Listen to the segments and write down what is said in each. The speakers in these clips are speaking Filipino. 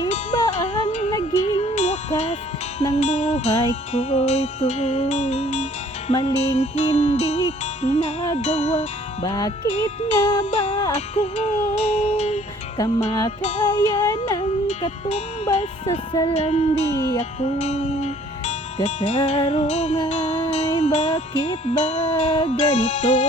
Bakit ba ang naging wakas ng buhay ko ito? Maling hindi nagawa, bakit nga ba ako kamakaya ng katumbas sa salandi ako? Katarungan ay bakit ba ganito?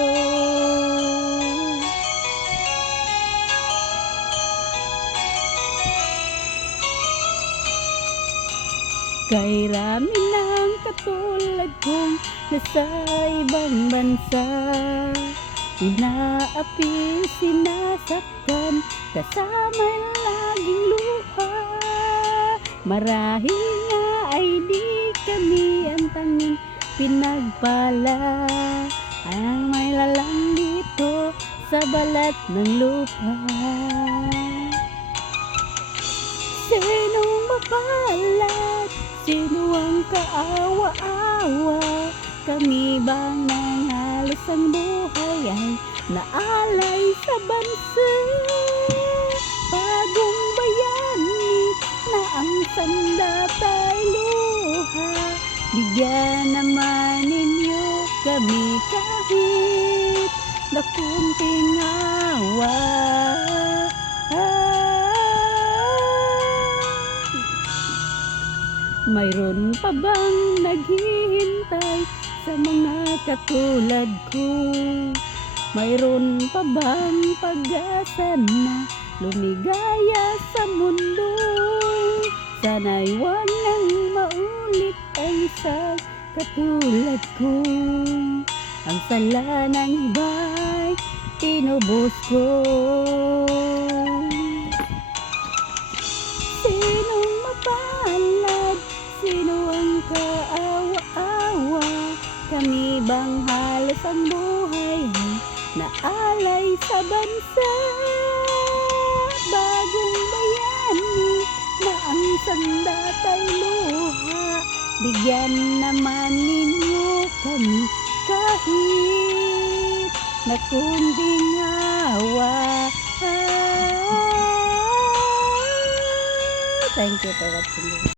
Kay rami ng katulad kong nasa ibang bansa, inaapi, sinasaktan, kasama laging luha. Marahil nga ay di kami ang tanging pinagpala, ang may lalang dito sa balat ng lupa. Sinong mapalad? Sino ang kaawa-awa? Kami bang nang halos ang buhay ay naalay sa bansa? Bagong bayani na ang sandatay luha, bigyan naman ninyo kami kahit na kunting awa. Mayroon pa bang naghihintay sa mga katulad ko? Mayroon pa bang pag-asa na lumigaya sa mundo? Sana'y huwag nang maulit ang isang katulad ko. Ang sala ng iba'y tinubos ko. Sinong mapalad? Sino ang kaawa-awa? Kami bang halos ang buhay naalay sa bansa? Bagong bayani na ang sandatay luha, bigyan naman ninyo kami kahit na kunting awa. Thank you for watching.